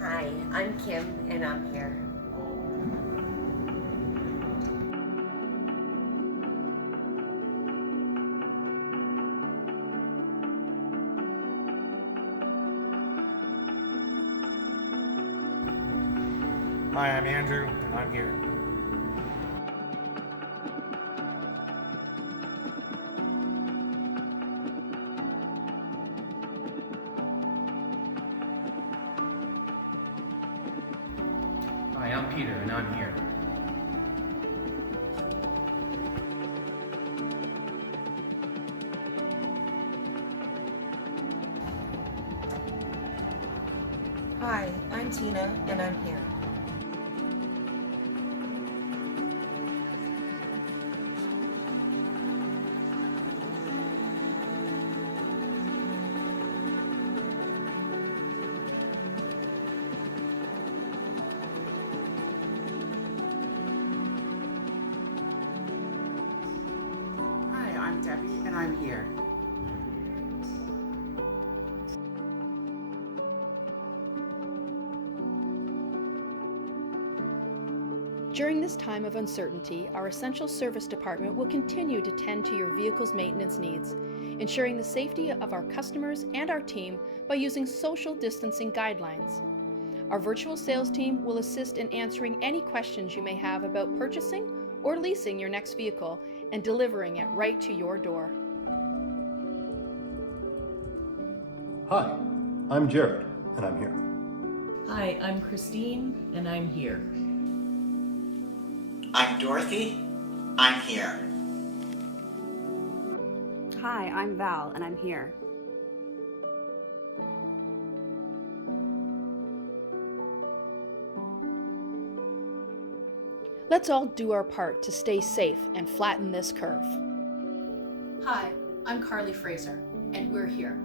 Hi, I'm Kim and I'm here. Hi, I'm Andrew, and I'm here. Hi, I'm Peter, and I'm here. Hi, I'm Tina and I'm here. Hi, I'm Debbie, and I'm here. During this time of uncertainty, our Essential Service Department will continue to tend to your vehicle's maintenance needs, ensuring the safety of our customers and our team by using social distancing guidelines. Our virtual sales team will assist in answering any questions you may have about purchasing or leasing your next vehicle and delivering it right to your door. Hi, I'm Jared, and I'm here. Hi, I'm Christine, and I'm here. I'm Dorothy. I'm here. Hi, I'm Val, and I'm here. Let's all do our part to stay safe and flatten this curve. Hi, I'm Carly Fraser, and we're here.